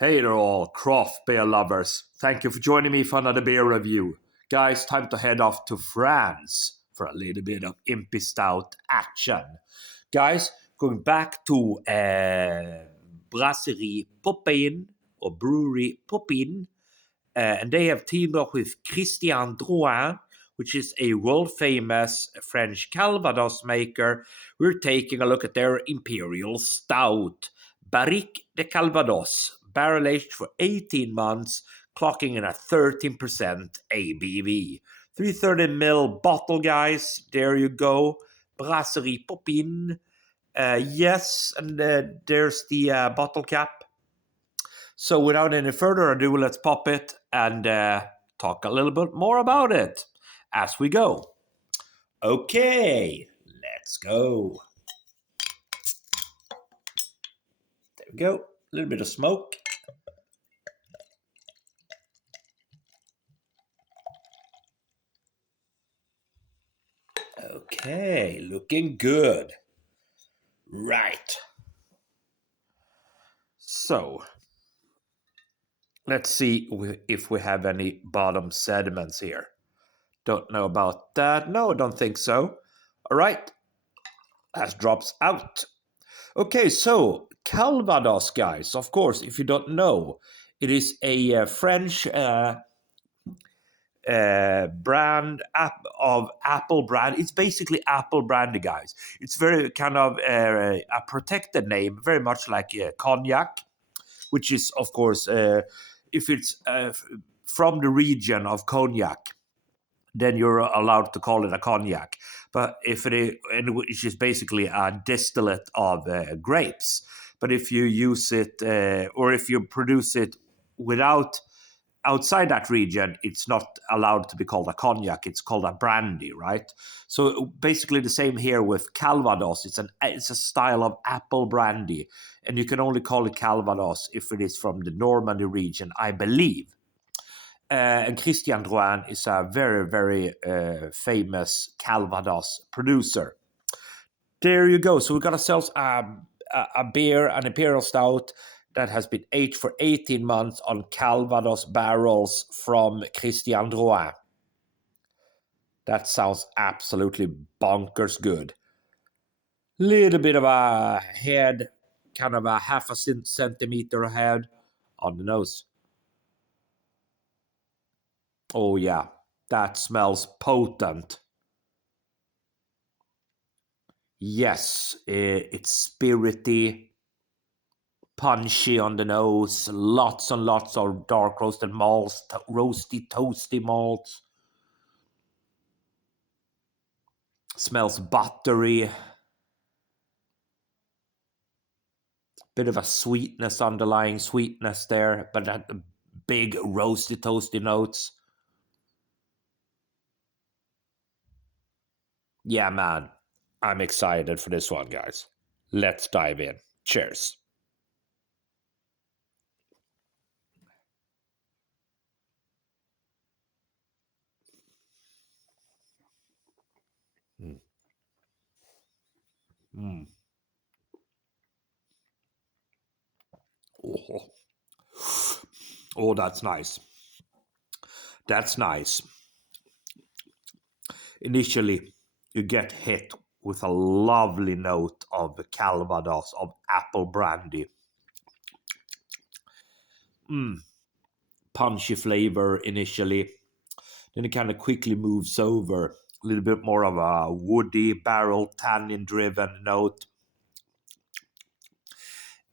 Hey there all, craft beer lovers. Thank you for joining me for another beer review. Guys, time to head off to France for a little bit of Impy Stout action. Guys, going back to Brasserie Popihn, or Brewery Popihn, and they have teamed up with Christian Drouin, which is a world-famous French Calvados maker. We're taking a look at their Imperial Stout, Barriques de Calvados, barrel-aged for 18 months, clocking in at 13% ABV. 330ml bottle, guys. There you go. Brasserie Popihn. Yes, and there's the bottle cap. So without any further ado, let's pop it and talk a little bit more about it as we go. Okay, let's go. There we go. A little bit of smoke. Okay, looking good. Right. So, let's see if we have any bottom sediments here. Don't know about that. No, I don't think so. All right. As drops out. Okay, so Calvados, guys. Of course, if you don't know, it is a French brand of apple brand. It's basically apple brandy, guys. It's very kind of a protected name, very much like cognac, which is, of course, if it's from the region of cognac, then you're allowed to call it a cognac. But if it is, which is basically a distillate of grapes, but if you use it or if you produce it outside that region, it's not allowed to be called a cognac. It's called a brandy, right? So basically the same here with Calvados. It's a style of apple brandy, and you can only call it Calvados if it is from the Normandy region, I believe. And Christian Drouin is a very, very famous Calvados producer. There you go. So we got ourselves a beer, an Imperial Stout that has been aged for 18 months on Calvados barrels from Christian Drouin. That sounds absolutely bonkers good. Little bit of a head, kind of a half a centimeter ahead on the nose. Oh yeah, that smells potent. Yes, it's spirity, punchy on the nose, lots and lots of dark roasted malts, roasty, toasty malts. Smells buttery. Bit of a sweetness, underlying sweetness there, but that big roasty, toasty notes. Yeah, man, I'm excited for this one, guys. Let's dive in. Cheers. Mm. Mm. Oh. Oh, that's nice. That's nice. Initially, you get hit with a lovely note of Calvados, of apple brandy. Punchy flavor initially. Then it kind of quickly moves over. A little bit more of a woody, barrel, tannin-driven note.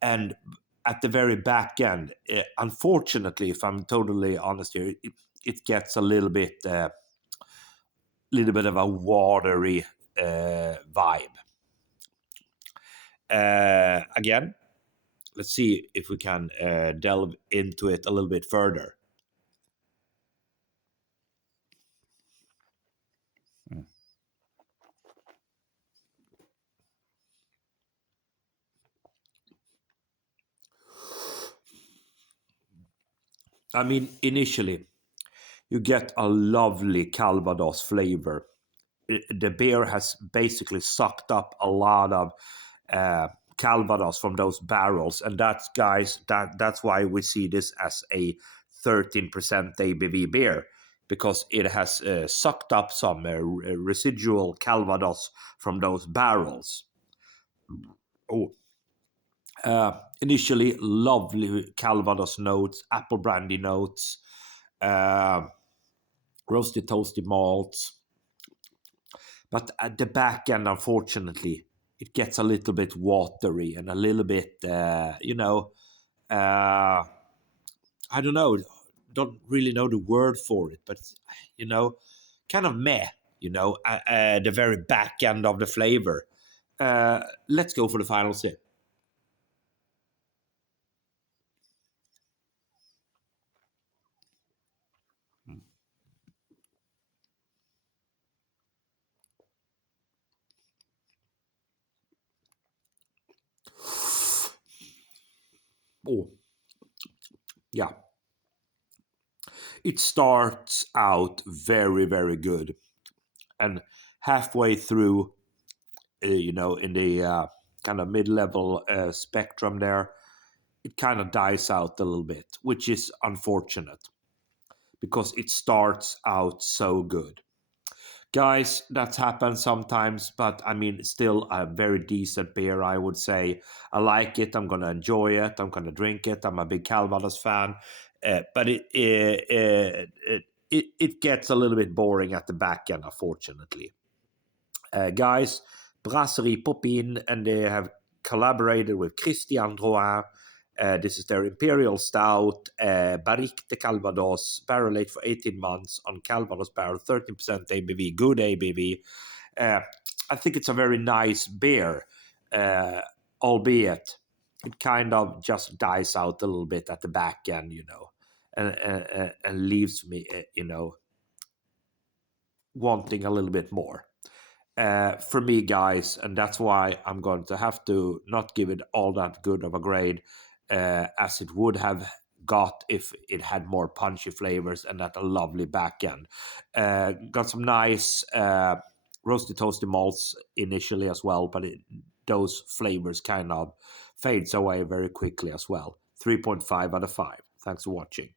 And at the very back end, unfortunately, if I'm totally honest here, it gets a little bit of a watery vibe. Again, let's see if we can delve into it a little bit further. I mean, initially, you get a lovely Calvados flavor. The beer has basically sucked up a lot of Calvados from those barrels, and that's, guys, that's why we see this as a 13% ABV beer, because it has sucked up some residual Calvados from those barrels. Oh, initially lovely Calvados notes, apple brandy notes, uh, roasted toasty malts, but at the back end, unfortunately, it gets a little bit watery and a little bit, I don't know, don't really know the word for it, but you know, kind of meh, the very back end of the flavor. Let's go for the final sip. Oh, yeah. It starts out very, very good. And halfway through, in the kind of mid level spectrum there, it kind of dies out a little bit, which is unfortunate because it starts out so good. Guys, that's happened sometimes, but I mean, still a very decent beer, I would say. I like it. I'm going to enjoy it. I'm going to drink it. I'm a big Calvados fan. But it gets a little bit boring at the back end, unfortunately. Guys, Brasserie Popihn, and they have collaborated with Christian Drouin. This is their Imperial Stout, Barriques de Calvados, barrel aged for 18 months on Calvados barrel, 13% ABV, good ABV. I think it's a very nice beer, albeit it kind of just dies out a little bit at the back end, and leaves me, wanting a little bit more. For me, guys, and that's why I'm going to have to not give it all that good of a grade as it would have got if it had more punchy flavors and at a lovely back end. Got some nice roasted toasty malts initially as well, but those flavors kind of fades away very quickly as well. 3.5 out of 5. Thanks for watching.